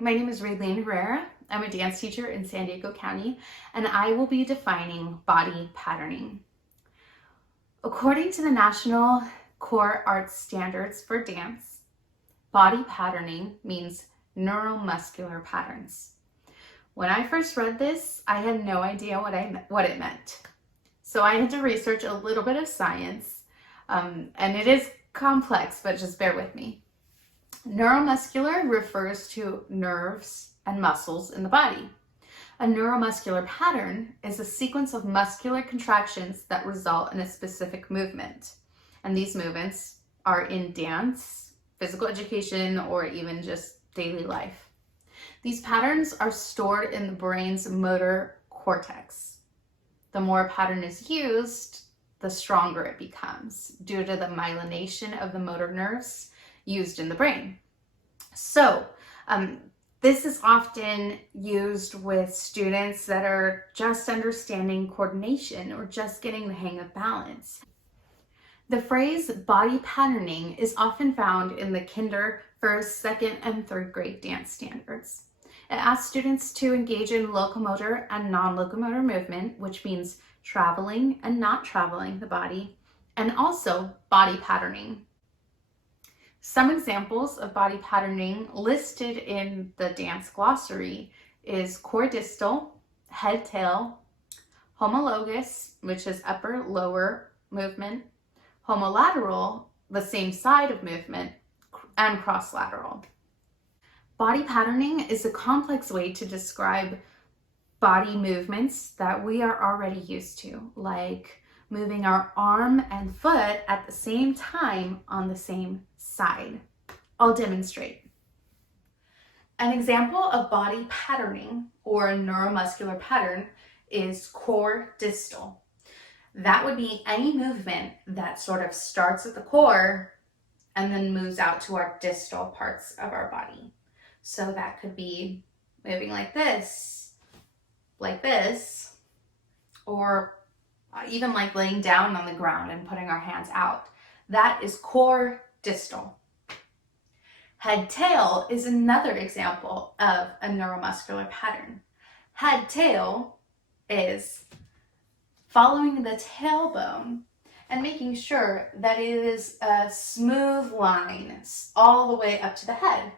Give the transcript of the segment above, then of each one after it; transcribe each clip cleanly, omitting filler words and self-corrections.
my name is Raylene Herrera. I'm a dance teacher in San Diego County, and I will be defining body patterning. According to the National Core Arts Standards for Dance, body patterning means neuromuscular patterns. When I first read this, I had no idea what it meant. So I had to research a little bit of science, and it is complex, but just bear with me. Neuromuscular refers to nerves and muscles in the body. A neuromuscular pattern is a sequence of muscular contractions that result in a specific movement. And these movements are in dance, physical education, or even just daily life. These patterns are stored in the brain's motor cortex. The more a pattern is used, the stronger it becomes due to the myelination of the motor nerves used in the brain. So this is often used with students that are just understanding coordination or just getting the hang of balance. The phrase body patterning is often found in the kinder, first, second, and third grade dance standards. It asks students to engage in locomotor and non-locomotor movement, which means traveling and not traveling the body, and also body patterning. Some examples of body patterning listed in the dance glossary is core distal, head tail, homologous, which is upper lower movement, homolateral, the same side of movement, and cross lateral. Body patterning is a complex way to describe body movements that we are already used to, like moving our arm and foot at the same time on the same side. I'll demonstrate. An example of body patterning or a neuromuscular pattern is core distal. That would be any movement that sort of starts at the core and then moves out to our distal parts of our body. So that could be moving like this, or even like laying down on the ground and putting our hands out. That is core distal. Head tail is another example of a neuromuscular pattern. Head tail is following the tailbone and making sure that it is a smooth line all the way up to the head.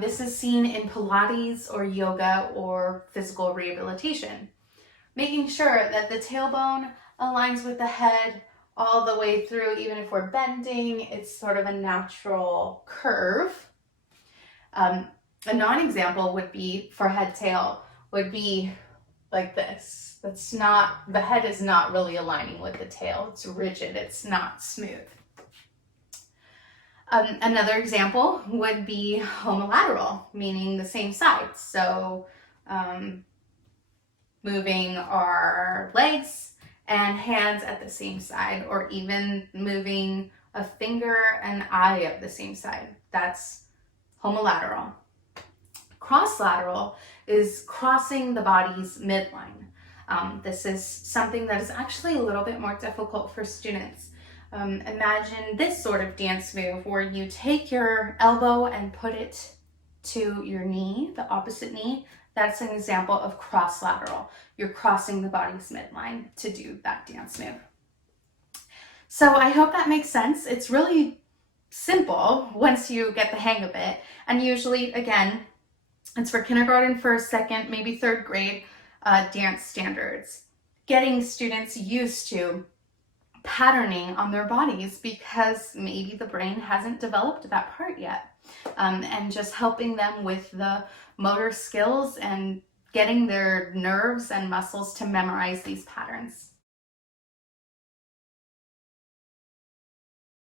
This is seen in Pilates or yoga or physical rehabilitation. Making sure that the tailbone aligns with the head all the way through, even if we're bending, it's sort of a natural curve. A non-example would be for head tail would be like this. The head is not really aligning with the tail. It's rigid, it's not smooth. Another example would be homolateral, meaning the same side. So moving our legs and hands at the same side, or even moving a finger and eye at the same side. That's homolateral. Cross-lateral is crossing the body's midline. This is something that is actually a little bit more difficult for students. Imagine this sort of dance move where you take your elbow and put it to your knee, the opposite knee. That's an example of cross-lateral. You're crossing the body's midline to do that dance move. So I hope that makes sense. It's really simple once you get the hang of it. And usually, again, it's for kindergarten, first, second, maybe third grade dance standards. Getting students used to patterning on their bodies because maybe the brain hasn't developed that part yet. And just helping them with the motor skills and getting their nerves and muscles to memorize these patterns.